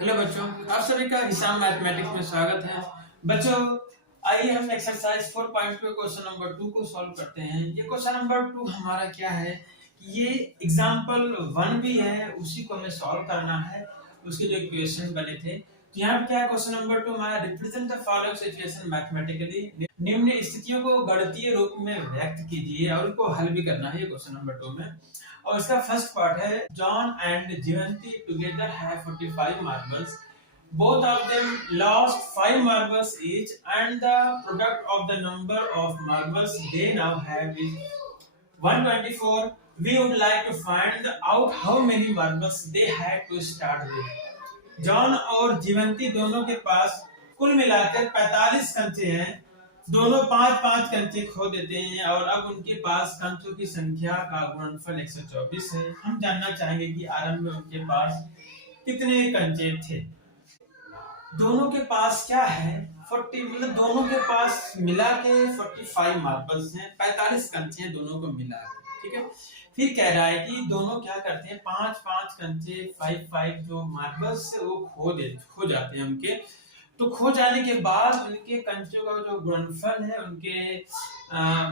Hello बच्चों, आप सभी का हिसाब मैथमेटिक्स में स्वागत है। बच्चों, आइए हम एक्सरसाइज 4.2 क्वेश्चन नंबर 2 को सॉल्व करते हैं। ये क्वेश्चन नंबर 2 हमारा क्या है, ये एग्जांपल 1 भी है, उसी को हमें सॉल्व करना है। उसके जो इक्वेशन बने थे, तो यहाँ क्या है क्वेश्चन नंबर 2 हमारा, represent the following situation mathematically. निम्न स्थितियों को गणितीय रूप में व्यक्त कीजिए और उनको हल भी करना है ये क्वेश्चन नंबर 2 में। और इसका फर्स्ट पार्ट है, John and Jivanti together have 45 marbles, both of them lost 5 marbles each and the product of the number of marbles they now have is 124. We would like to find out how many marbles they had to start with. John और जीवंती दोनों के पास कुल मिलाकर 45 कंचे हैं। दोनों 5-5 कंचे खो देते हैं और अब उनके पास कंचों की संख्या का गुणनफल 124 है। हम जानना चाहेंगे कि आरंभ में उनके पास कितने कंचे थे। दोनों के पास क्या है, 40, मतलब दोनों के पास मिला के 45 मार्बल्स हैं, 45 कंचे हैं दोनों को मिला के, ठीक है। फिर कह रहा है कि दोनों क्या करते हैं, 5-5 कंचे 5-5 जो मार्बल्स है वो खो जाते हैं उनके। तो खो जाने के बाद उनके कंचों का जो गुणनफल है, उनके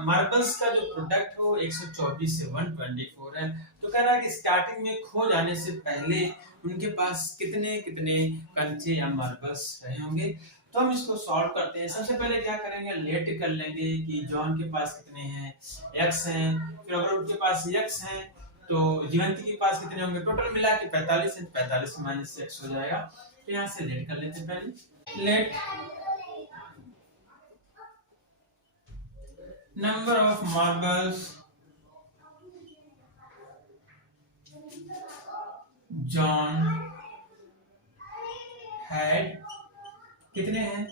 मार्बल्स का जो प्रोडक्ट हो 124 से 124 है। तो कह रहा है कि स्टार्टिंग में खो जाने से पहले उनके पास कितने कितने कंचे या मार्बल्स रहे होंगे। तो हम इसको सॉल्व करते हैं। सबसे पहले क्या करेंगे, लेट कर लेंगे कि जॉन के पास कितने हैं, x हैं। फिर अगर उनके पास x हैं तो जीवंती के पास कितने होंगे, टोटल मिला के 45 है, 45 माइनस x हो जाएगा। तो यहाँ से लेट कर लेते हैं पहले। Let number of marbles John had, कितने हैं,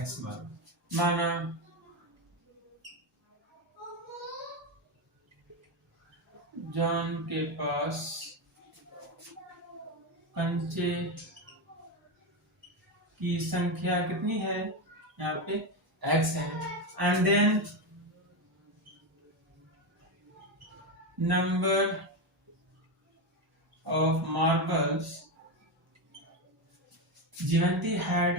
x मार्बल। माना जॉन के पास कंचे की संख्या कितनी है, यहाँ पे x है। And then number of marbles Jivanti had,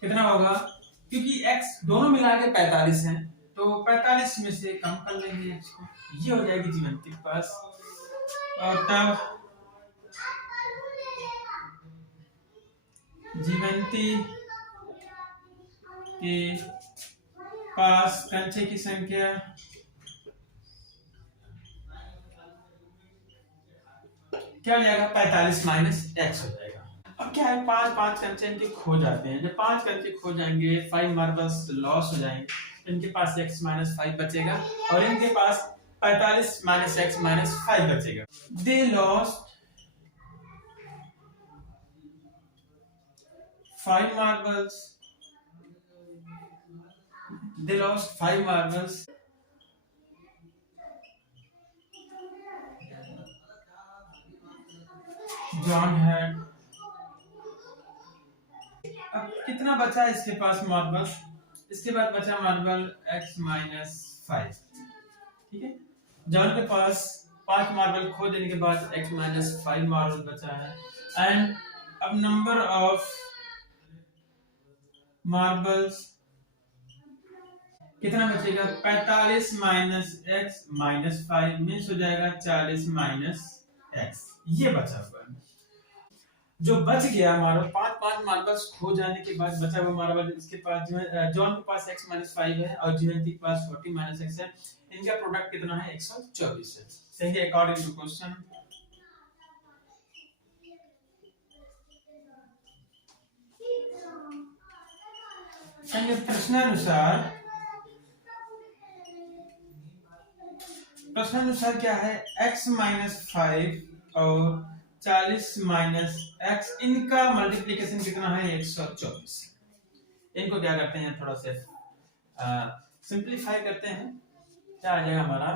कितना होगा, क्योंकि x दोनों मिला के 45 हैं, तो 45 में से कम कर लेंगे x को, ये हो जाएगी जीवंती के पास। और तब जीवंती के पास कंचे की संख्या क्या हो जाएगा, 45 माइनस x हो जाएगा। अब क्या है, 5-5 कंचे इनके खो जाते हैं। जब 5 कंचे खो जाएंगे, 5 मार्बल्स लॉस हो जाएंगे, इनके पास x माइनस 5 बचेगा और इनके पास 45 माइनस x माइनस 5 बचेगा। They lost 5 marbles. They lost 5 marbles. John had. अब कितना बचा इसके पास मार्बल, इसके बाद बचा मार्बल x माइनस 5, ठीक है। जॉन के पास 5 मार्बल खो देने के बाद x माइनस 5 मार्बल बचा है। एंड अब नंबर ऑफ मार्बल्स कितना बचेगा, 45 माइनस x माइनस 5 मीन्स हो जाएगा 40 माइनस x। ये बचा हुआ है जो बच गया मार्बल, 5-5 मार्बल्स खो जाने के बाद बचा हुआ मार्बल, इसके पास जॉन के पास x माइनस 5 है और जीवंती के पास 40 माइनस x है। इनका प्रोडक्ट कितना है, 124 है। सही है, अकॉर्डिंग टू क्वेश्चन। प्रश्नानुसार क्या है, x माइनस 5 और 40 माइनस x, इनका मल्टीप्लिकेशन कितना है, 124। इनको क्या करते हैं, थोड़ा सा सिंप्लीफाई करते हैं। क्या आ जाएगा हमारा,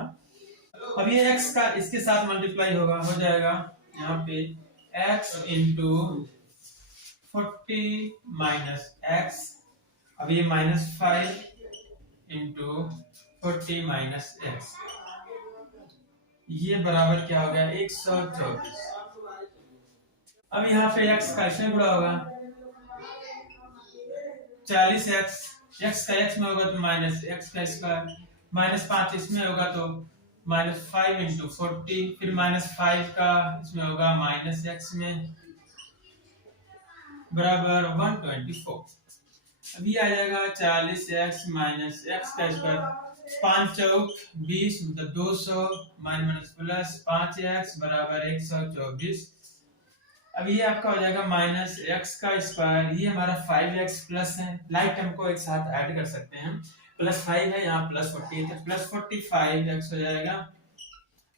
अब ये x का इसके साथ मल्टीप्लाई होगा, हो जाएगा यहाँ पे x इंटू 40 माइनस x, अब ये माइनस 5 इंटू 40 माइनस x, ये बराबर क्या हो गया 124। अब यहाँ पे x का इसमें गुणा होगा 40x, x का x में होगा तो माइनस x का स्क्वायर, -5 इसमें होगा तो -5 इंटू 40, फिर -5 का इसमें होगा -x में बराबर 124। अभी आ जाएगा 40x माइनस x का स्क्वायर, 5 चौक 20 मतलब 200 माइनस प्लस 5x बराबर 124। अब ये आपका हो जाएगा माइनस x का स्क्वायर, ये हमारा 5x प्लस है, लाइक टर्म को एक साथ ऐड कर सकते हैं, प्लस 5 है यहाँ प्लस 40 है, प्लस 45x हो जाएगा।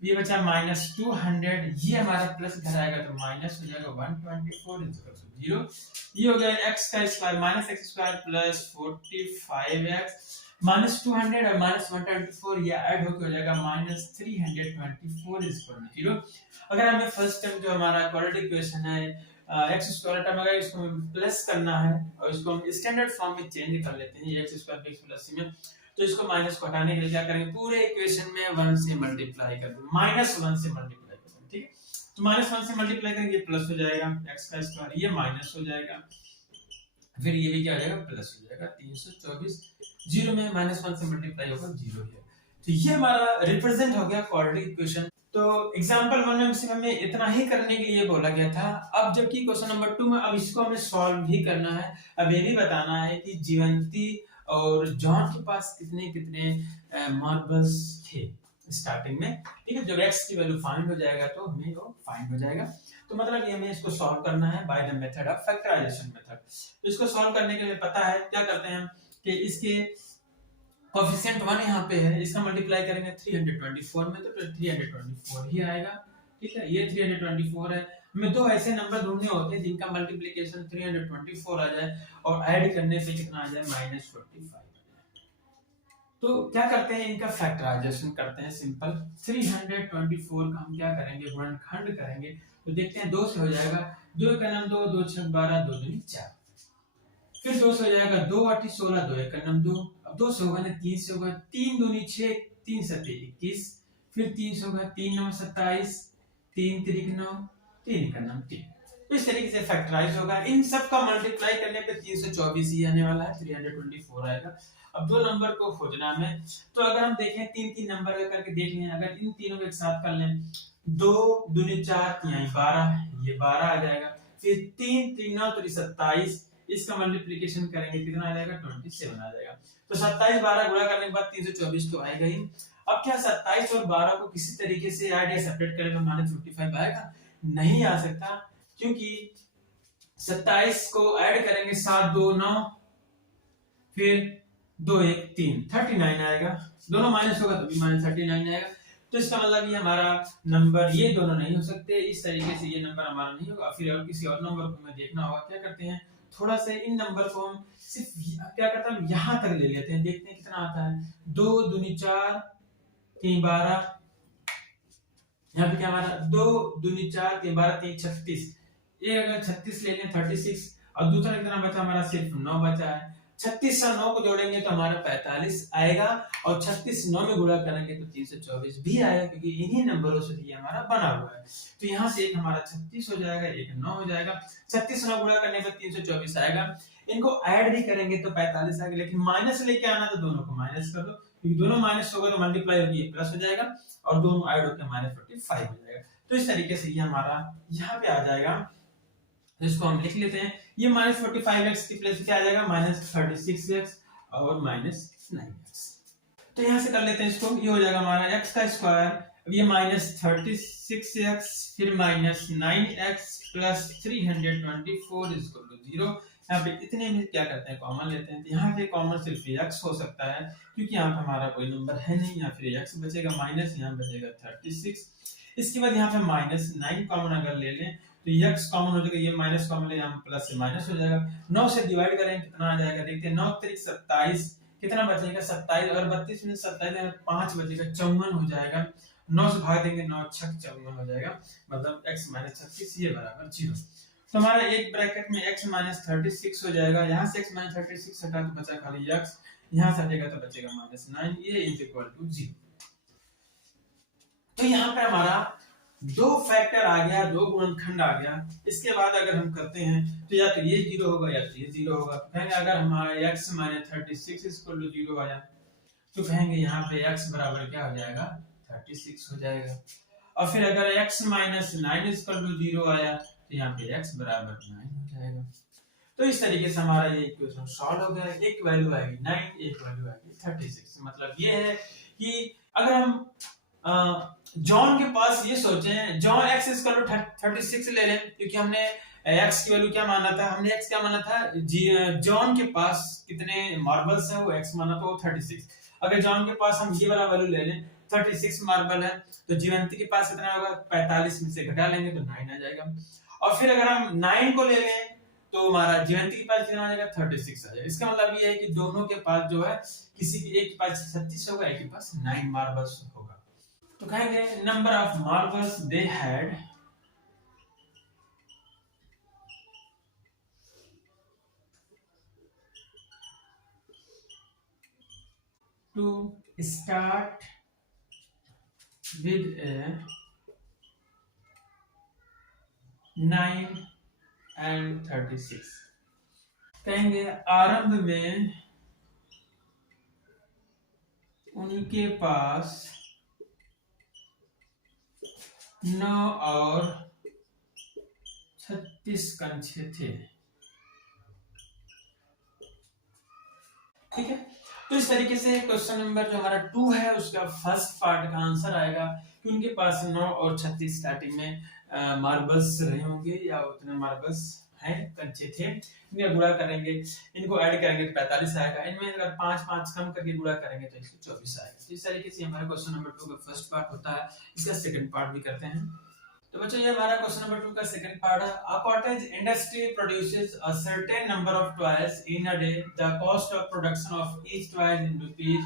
ये बचा -200, ये हमारा प्लस घर आएगा तो माइनस हो जाएगा 124 0। ये हो गया x का square minus x square plus 45x, -200 और -124 ये ऐड होकर हो जाएगा -324 0। अगर हमें फर्स्ट टर्म जो हमारा क्वाड्रेटिक इक्वेशन है x स्क्वायर टर्म अगर इसको प्लस करना है और इसको हम स्टैंडर्ड फॉर्म में चेंज कर लेते हैं, ये x square x plus c में, तो इसको माइनस को हटाने के लिए क्या करेंगे, पूरे इक्वेशन में 1 से मल्टीप्लाई कर देंगे, -1 से मल्टीप्लाई कर देंगे, ठीक है। तो -1 से मल्टीप्लाई करेंगे ये प्लस हो जाएगा x का स्क्वायर, ये माइनस हो जाएगा, फिर ये भी क्या हो जाएगा प्लस हो जाएगा 324, 0 में -1 से मल्टीप्लाई होगा 0 है। तो ये हमारा रिप्रेजेंट हो गया क्वाड्रेटिक इक्वेशन। तो एग्जांपल 1 में सिर्फ हमें इतना ही करने के लिए बोला गया था। अब जबकि क्वेश्चन नंबर 2 में अब इसको हमें सॉल्व भी करना है। अब ये भी बताना है कि जीवंती और जॉन के पास कितने कितने मार्बल्स थे स्टार्टिंग में, ठीक है। जब x की वैल्यू फाइंड हो जाएगा तो हमें वो फाइंड हो जाएगा। तो मतलब ये हमें इसको सॉल्व करना है by the method of factorization method. तो इसको सॉल्व करने के लिए पता है क्या करते हैं कि इसके कोएफिशिएंट 1 यहाँ पे है, इसका मल्टीप्लाई करेंगे 324 में तो 324 ही आएगा, ठीक है। ये 324 है। हमें दो ऐसे नंबर ढूंढने होते हैं जिनका मल्टीप्लिकेशन 324 आ जाए और ऐड करने से कितना आ जाए -45। तो क्या करते हैं, इनका फैक्टराइजेशन करते हैं सिंपल। 324 का हम क्या करेंगे, गुणनखंड करेंगे। तो देखते हैं 2 से हो जाएगा, 2 का नाम 2, 2 6 12, 2 दूनी 4, फिर 2 से हो जाएगा 2 8 16, 2 1 का नाम 2, अब 2 से होगा ना 3 से होगा, 3 दूनी 6, 3 7 21, फिर 3 से होगा 3 9 27, 3 3 9, 3 का नाम 3। तो इस तरीके से फैक्टराइज होगा। इन सब का मल्टीप्लाई करने पे 324 ही आने वाला है, 324 आएगा। अब दो नंबर को खोजना है, तो अगर हम देखें 3 नंबर करके देख लें, अगर इन तीनों को एक साथ कर लें, 2 दूनी 4 यहाँ 12, ये 12 आ जाएगा, फिर 3 3 9 27, इसका मल्टीप्लिकेशन करेंगे कितना आ जाएगा 27 आ जाएगा। तो 27 12 गुणा करने के बाद 324 तो आएगा ही। अब क्या 27 और 12 को किसी तरीके से ऐड या सेपरेट करें तो -55 आएगा? नहीं आ सकता, क्योंकि 27 को ऐड करेंगे 7 2 9, फिर 2 1 3, 39 आएगा। दोनों माइनस होगा तो भी -39 आएगा। तो इसका मतलब ये हमारा नंबर, ये दोनों नहीं हो सकते, इस तरीके से ये नंबर हमारा नहीं होगा। फिर और किसी और नंबर को हमें देखना होगा। क्या करते हैं, थोड़ा सा इन नंबर को हम सिर्फ क्या करते हैं, यहां तक ले लेते हैं, देखते हैं कितना आता है। 2 दूनी 4, 3 12, यहाँ पे क्या हमारा 2 दूनी 4, 3 12, 3 36, ये अगर 36 ले लें 36, और दूसरा कितना बचा हमारा, सिर्फ 9 बचा है। 36 और 9 को जोड़ेंगे तो हमारा 45 आएगा, और 36 9 में गुणा करेंगे तो 324 भी आएगा, क्योंकि इन्हीं नंबरों से ये हमारा बना हुआ है। तो यहाँ से एक हमारा 36 हो जाएगा, एक 9 हो जाएगा। 36 9 गुणा करने पर 324 आएगा। इनको ऐड भी करेंगे तो 45 आएगा, लेकिन माइनस लेके आना तो दोनों को माइनस कर दो, क्योंकि दोनों माइनस होगा तो मल्टीप्लाई होगी ये प्लस हो जाएगा, और दोनों ऐड होकर -45 हो जाएगा। तो इस तरीके से ये हमारा यहाँ पे आ जाएगा। इसको हम लिख लेते हैं, ये -45x की प्लेस क्या आ जाएगा, -36x और -9x। तो यहाँ से कर लेते हैं इसको, ये हो जाएगा हमारा x का स्क्वायर, ये -36x, फिर -9x प्लस 324 0। यहाँ पे इतने में क्या करते हैं, कॉमन लेते हैं। तो यहाँ पे कॉमन सिर्फ x हो सकता है, क्योंकि यहाँ पे हमारा कोई नंबर है नहीं। यहाँ फिर x बचेगा, माइनस यहाँ बचेगा 36। इसके बाद यहाँ पे -9 कॉमन अगर ले लें तो x कॉमन हो जाएगा, ये माइनस कॉमन ले, यहाँ प्लस से माइनस हो जाएगा। 9 से डिवाइड करें कितना आ जाएगा, देखते हैं। 9 3 27, कितना बचेगा 27, और 32 में 27 5 बचेगा, 54 हो जाएगा। 9 से भाग देंगे, 9 6 54 हो जाएगा, मतलब x -36 ये बराबर 0। तो हमारा एक ब्रैकेट में x -36 हो जाएगा। यहाँ से x -36 हटा तो बचा खाली x, यहाँ से हटेगा तो बचेगा -9, ये इज इक्वल टू 0। तो यहाँ पे हमारा दो फैक्टर आ गया, दो गुणनखंड आ गया। इसके बाद अगर हम करते हैं तो या तो ये 0 होगा या तो ये 0 होगा। तो कहेंगे अगर हमारा x - 36 = 0 आया तो कहेंगे यहाँ पे x बराबर क्या हो जाएगा, 36 हो जाएगा। और फिर अगर x - 9 = 0 आया तो यहाँ पे x बराबर 9 हो जाएगा। तो इस तरीके से हमारा ये इक्वेशन सॉल्व हो गया। एक वैल्यू आएगी 9, एक वैल्यू आएगी 36। मतलब ये है कि अगर हम जॉन के पास ये सोचें, जॉन x = 36 ले लें, क्योंकि हमने x की वैल्यू क्या माना था, हमने x क्या माना था, जॉन के पास कितने मार्बल्स है वो x माना था, वो 36। अगर जॉन के पास हम ये वाला वैल्यू ले लें 36 मार्बल है, तो जीवंती के पास कितना होगा, 45 में से घटा लेंगे तो 9 आ जाएगा। और फिर अगर हम 9 को ले लें तो हमारा जीवंती के पास कितना आ जाएगा, 36 आ जाएगा। इसका मतलब ये है कि दोनों के पास जो है, किसी के एक के पास 36 होगा, एक के पास 9 मार्बल्स होगा। तो कहेंगे number of marbles they had to start with a 9 and 36। कहेंगे आरंभ में उनके पास 9 और 36 कंचे थे। ठीक है, तो इस तरीके से क्वेश्चन नंबर जो हमारा 2 है उसका फर्स्ट पार्ट का आंसर आएगा कि उनके पास 9 और 36 स्टार्टिंग में मार्बल्स रहे होंगे या उतने मार्बल्स हैं, कंचे थे। इनका गुणा करेंगे, इनको ऐड करेंगे तो 45 आएगा। इनमें अगर 5 कम करके गुणा करेंगे तो इसको 24 आएगा। तो इस तरीके से हमारा क्वेश्चन नंबर 2 का फर्स्ट पार्ट होता है। इसका सेकंड पार्ट भी करते हैं। तो बच्चों ये हमारा क्वेश्चन नंबर 2 का सेकंड पार्ट है। A cottage industry produces a certain number of toys in a day. The cost of production of each toy in rupees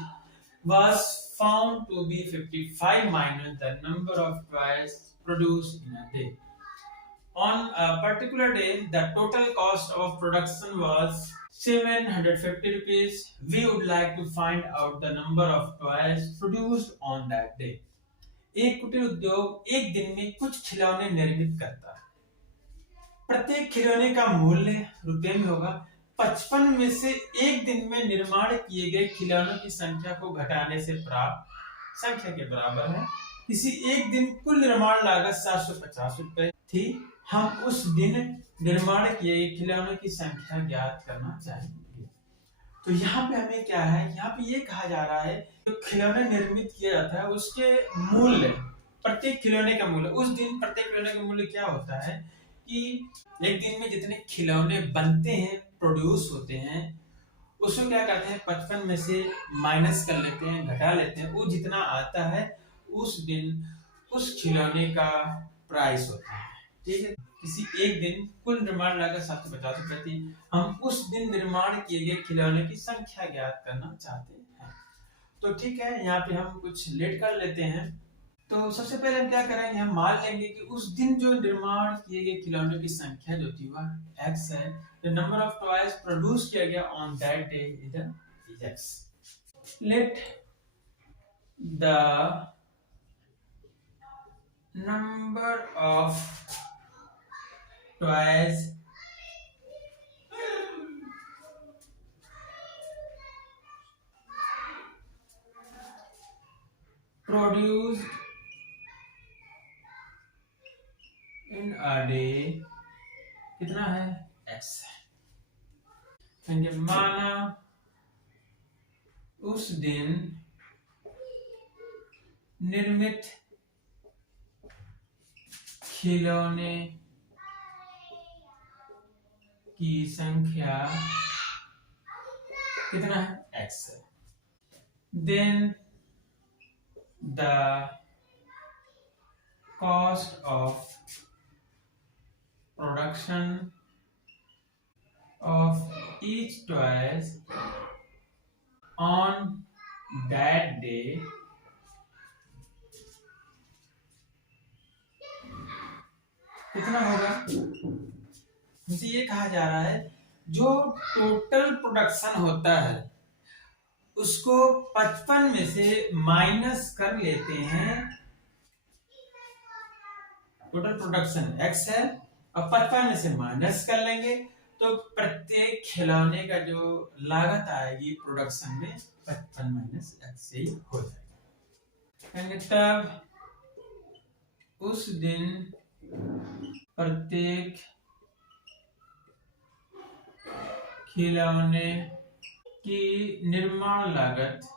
was found to be 55 minus the number of toys produced in a day. On a particular day, the total cost of production was 750 rupees. We would like to find out the number of toys produced on that day. एक कुटीर उद्योग एक दिन में कुछ खिलौने निर्मित करता है। प्रत्येक खिलौने का मूल्य रुपए में होगा। 55 में से एक दिन में निर्माण किए गए खिलौनों की संख्या को घटाने से प्राप्त संख्या के बराबर है। किसी एक दिन कुल निर्माण लागत 750 रुपए थी। हम उस दिन निर्माण किए गए खिलौनों की संख्या ज्ञात करना चाहेंगे। तो यहाँ पे हमें क्या है, यहाँ पे ये कहा जा रहा है जो खिलौने निर्मित किया जाता है उसके मूल्य, प्रत्येक खिलौने का मूल्य, उस दिन प्रत्येक खिलौने का मूल्य क्या होता है कि एक दिन में जितने खिलौने बनते हैं, प्रोड्यूस होते हैं, उसको क्या करते हैं 55 में से माइनस कर लेते हैं, घटा लेते हैं। वो जितना आता है उस दिन उस खिलौने का प्राइस होता है। ठीक है, किसी एक दिन कुल निर्माण लागत 750 रुपए थी। हम उस दिन निर्माण किए गए खिलौने की संख्या ज्ञात करना चाहते हैं। तो ठीक है, यहाँ पे हम कुछ लेट कर लेते हैं। तो सबसे पहले हम क्या करेंगे, हम मान लेंगे कि उस दिन जो निर्माण किए गए खिलौनों की संख्या जो थी वह x है। The number of toys produce किया गया on that day is x। Let the number of toys produced in a day कितना है, x है। माना उस दिन निर्मित खिलौने की संख्या कितना है, x है। Then the cost of production of each toys on that day कितना होगा। हमसे ये कहा जा रहा है जो टोटल प्रोडक्शन होता है उसको 55 में से माइनस कर लेते हैं टोटल प्रोडक्शन x है और 55 में से माइनस कर लेंगे तो प्रत्येक खिलौने का जो लागत आएगी प्रोडक्शन में 55 माइनस x से ही हो जाएगा। तब उस दिन प्रत्येक खिलौने की निर्माण लागत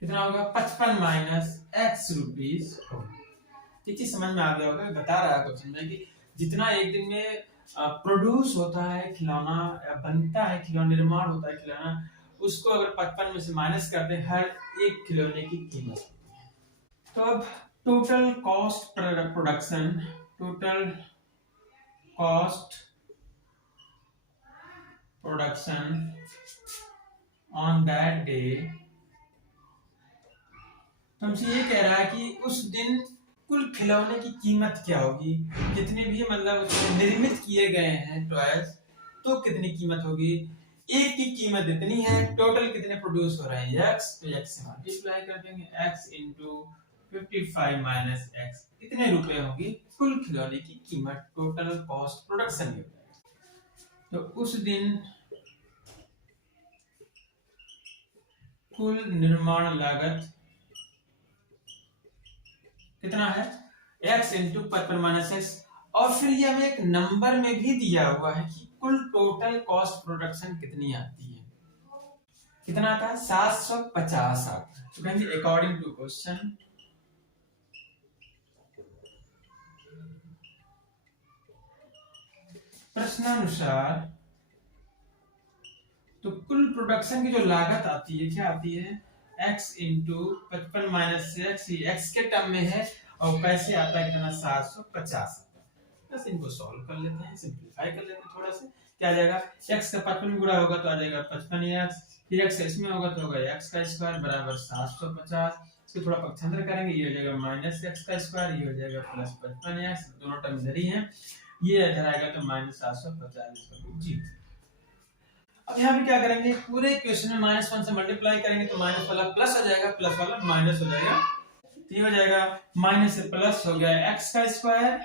कितना होगा 55 माइनस x रुपीज होगा। ये चीज समझ में आ गया होगा, बता रहा है क्वेश्चन में कि जितना एक दिन में प्रोड्यूस होता है खिलौना या बनता है खिलौना, निर्माण होता है खिलौना, उसको अगर 55 में से माइनस कर दे हर एक खिलौने की कीमत। तो अब total cost production, total cost production on that day, तो हमसे ये कह रहा है कि उस दिन कुल खिलौने की कीमत क्या होगी, जितने भी मतलब उसमें निर्मित किए गए हैं टॉयज, तो कितनी कीमत होगी। एक की कीमत इतनी है, टोटल कितने प्रोड्यूस हो रहे हैं x, तो x से मल्टीप्लाई कर देंगे, x इंटू 55 माइनस x, इतने रुपए होगी कुल खिलौने की कीमत, टोटल कॉस्ट प्रोडक्शन की। तो उस दिन कुल निर्माण लागत कितना है x इंटू 55 माइनस x, और फिर ये हमें एक नंबर में भी दिया हुआ है कि कुल टोटल कॉस्ट प्रोडक्शन कितनी आती है, कितना आता है 750 आता है। तो कहेंगे अकॉर्डिंग टू क्वेश्चन प्रश्नानुसार, तो कुल प्रोडक्शन की जो लागत आती है क्या आती है x into 55 minus x, x के टर्म में है और कैसे आता है कितना 750। बस इनको सॉल्व कर लेते हैं, सिंपलीफाई कर लेते हैं थोड़ा सा। क्या आ जाएगा x का 55 गुणा होगा तो आ जाएगा 55x, फिर x इसमें होगा तो होगा x का स्क्वायर बराबर 750, इसको थोड़ा पक्षांतर करेंगे, ये हो जाएगा माइनस x का स्क्वायर, ये हो जाएगा प्लस 55x, दोनों टर्म इधर ही हैं, ये इधर आएगा तो माइनस 750 इसका जी। अब यहाँ पे क्या करेंगे, पूरे इक्वेशन में -1 से मल्टीप्लाई करेंगे तो माइनस वाला प्लस हो जाएगा, प्लस वाला माइनस हो जाएगा, तो ये हो जाएगा माइनस से प्लस हो गया x का स्क्वायर,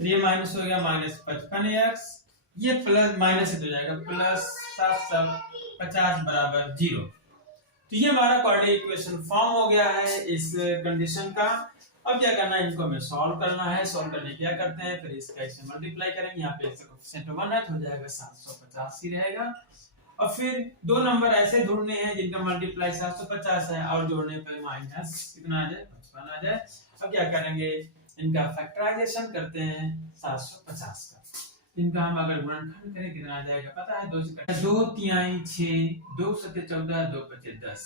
ये माइनस हो गया माइनस 55x, ये प्लस माइनस हो जाएगा प्लस 750 बराबर 0। तो ये हमारा क्वाड्रेटिक इक्वेशन फॉर्म हो गया है इस कंडीशन का। अब क्या करना है, इनको हमें सॉल्व करना है। सॉल्व करने क्या करते हैं, फिर इसका इससे मल्टीप्लाई करेंगे, यहाँ पे इसका कोएफिशिएंट 1 है तो हो जाएगा 750 ही रहेगा। और फिर दो नंबर ऐसे ढूंढने हैं जिनका मल्टीप्लाई 750 है और जोड़ने पे माइनस कितना आ जाए 55 आ जाए। अब क्या करेंगे, इनका फैक्टराइजेशन करते हैं 750 का, इनका हम अगर गुणनखंड करें कितना आ जाएगा पता है, 2 से 2 तिहाई 6, 2 सत्ते 14, 2 पचे 10।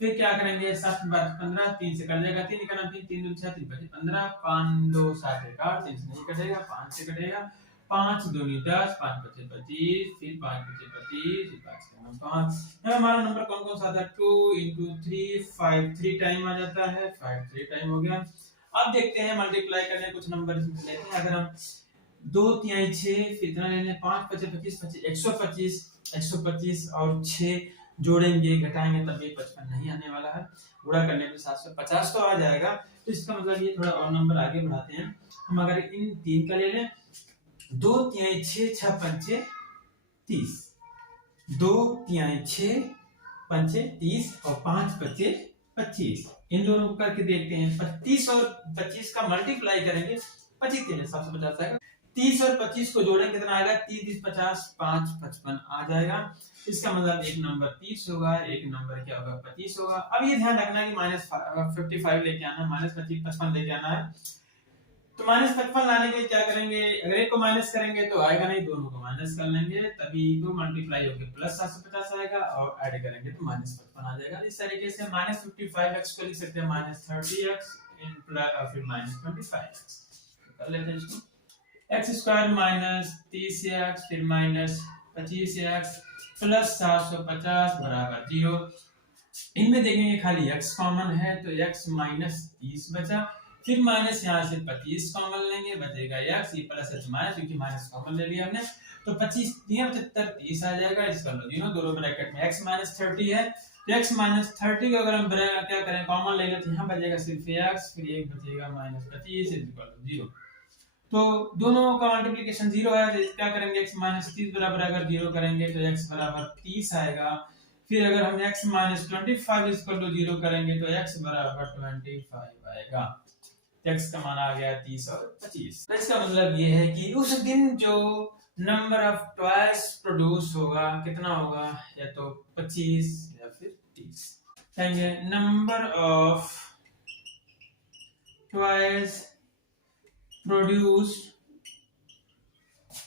फिर क्या करेंगे 7 बार 15, 3 से कट जाएगा, 3 का 3, 3 2 6, 3 5 15, 5 2 7 8, 3 से नहीं कटेगा, 5 से कटेगा, 5 2 10, 5 5 25, फिर 5 5 25, फिर 5 5। यहाँ हमारा नंबर कौन कौन सा आता है, 2 into 3 5, 3 टाइम आ जाता है, 5 3 टाइम हो गया। अब देखते हैं मल्टीप्लाई करने कुछ नंबर इसमें लेते हैं, अगर हम 2 तिहाई 6, फिर इतना लेने 5 5 25 125, 125 और 6 जोड़ेंगे घटाएंगे तब भी 55 नहीं आने वाला है, गुणा करने पे 750 तो आ जाएगा। तो इसका मतलब ये थोड़ा और नंबर आगे बढ़ाते हैं हम, अगर इन तीन का ले लें, 2 तिहाई 6, 6 पंचे 30, 2 तिहाई 6 पंचे 30 और 5 पचे 25, इन दोनों को करके देखते हैं। 30 और 25 का मल्टीप्लाई करेंगे, 25 3 750 आएगा, 30 और 25 को जोड़ेंगे कितना आएगा, 30 50, 5 55 आ जाएगा। इसका मतलब एक नंबर 30 होगा, एक नंबर क्या होगा 25 होगा। अब ये ध्यान रखना है कि -55 लेके आना है, -55 लेके आना है। तो -55 लाने के लिए क्या करेंगे, अगर एक को माइनस करेंगे तो आएगा नहीं, दोनों को माइनस कर लेंगे तभी तो मल्टीप्लाई होकर प्लस 750 आएगा, और ऐड करेंगे तो -55 आ जाएगा। इस तरीके से -55x को लिख सकते हैं -30x फिर -25x। कर लेते हैं इसको, x स्क्वायर -30x फिर -25x प्लस 750 बराबर 0। इनमें देखेंगे खाली x कॉमन है तो x -30 बचा, फिर माइनस यहाँ से 25 कॉमन लेंगे, बचेगा x, ये प्लस h माइनस, क्योंकि माइनस कॉमन ले लिया हमने, तो 25 3 75 30 आ जाएगा। इसका लो दोनों ब्रैकेट में x -30 है तो x माइनस 30 को अगर हम क्या करें कॉमन ले लें तो यहाँ बचेगा सिर्फ x, फिर एक बचेगा माइनस 25 इक्वल टू 0। तो दोनों का मल्टीप्लिकेशन 0 है, तो क्या करेंगे x माइनस 30 बराबर अगर 0 करेंगे तो x बराबर 30 आएगा। फिर अगर हम x माइनस 25 इक्वल टू 0 करेंगे तो x बराबर 25 आएगा। x का मान आ गया 30 और 25। तो इसका मतलब ये है कि उस दिन जो नंबर ऑफ टॉयज प्रोड्यूस होगा कितना होगा, या तो 25 या फिर 30। कहेंगे number of toys produced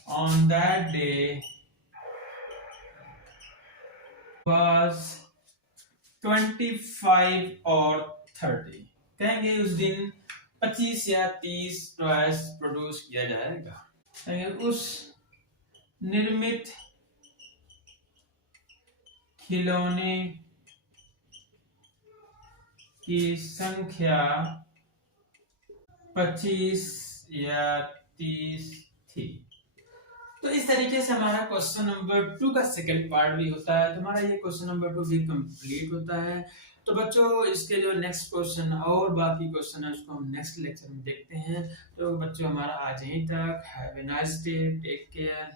on that day was 25 और 30। कहेंगे उस दिन 25 या 30 टॉयज प्रोड्यूस किया जाएगा। कहेंगे उस निर्मित खिलौने की संख्या 25 या 30 थी। तो इस तरीके से हमारा क्वेश्चन नंबर 2 का सेकंड पार्ट भी होता है। तो हमारा ये क्वेश्चन नंबर 2 भी कंप्लीट होता है। तो बच्चों इसके जो नेक्स्ट क्वेश्चन और बाकी क्वेश्चन है उसको हम नेक्स्ट लेक्चर में देखते हैं। तो बच्चों हमारा आज यहीं तक। Have a nice day, take care.